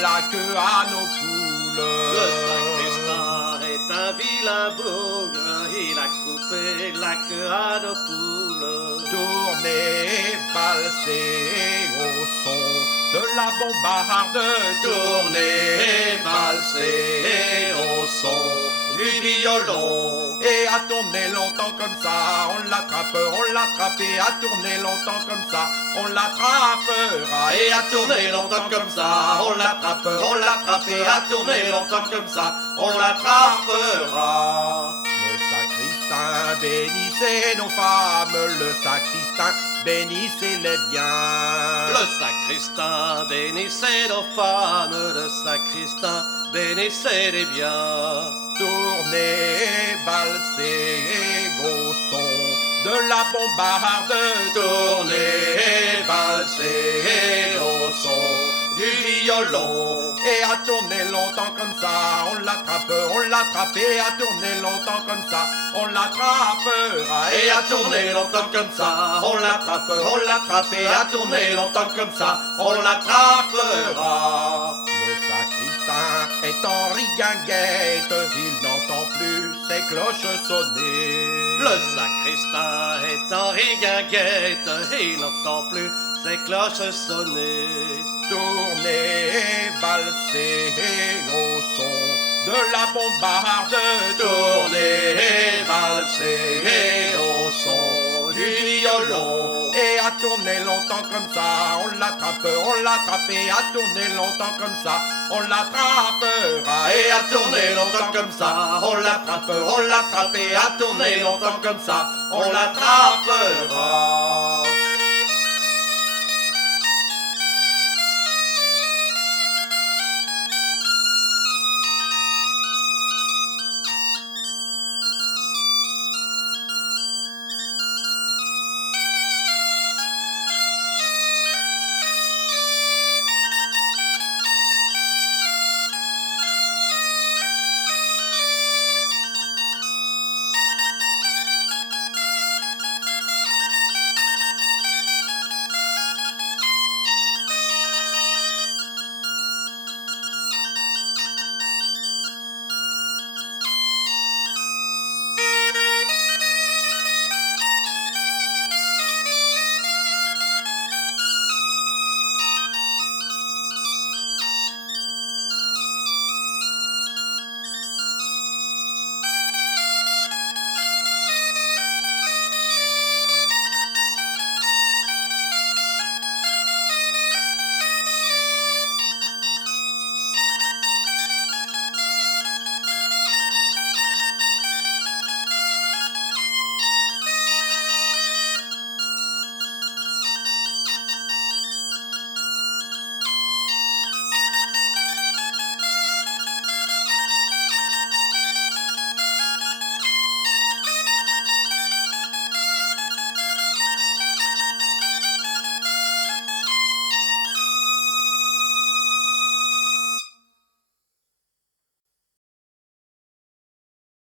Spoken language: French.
la queue à nos poules. Le sacristain est un vilain bougre, il a coupé la queue à nos poules. Tournez, valsez au son de la bombarde. Tournez, valsez au son du violon. Et à tourner longtemps comme ça, on l'attrape, et à tourner longtemps comme ça, on l'attrapera. Et à tourner longtemps comme ça, on l'attrape, et à tourner longtemps comme ça, on l'attrapera. Le sacristain bénissez nos femmes, le sacristain bénissez les biens. Le sacristain bénissez nos femmes, le sacristain bénissez les biens. Tournez, valsez au son de la bombarde. Tournez, valsez au son du violon. Et à tourner longtemps comme ça, on l'attrape, et à tourner longtemps comme ça, on l'attrapera. Et à tourner longtemps comme ça, on l'attrape, et à tourner longtemps comme ça, on l'attrapera. Le sacristain est Henri Guinguette, il n'entend plus ses cloches sonner. Le sacristain est Henri Guinguette, il n'entend plus ses cloches sonner. Tournez, valsez au son de la bombarde. Tournez, valsez au son du violon. Et à tourner longtemps comme ça, on l'attrape, et à tourner longtemps comme ça, on l'attrapera. Et à tourner longtemps comme ça, on l'attrape, et à tourner longtemps comme ça, on l'attrapera.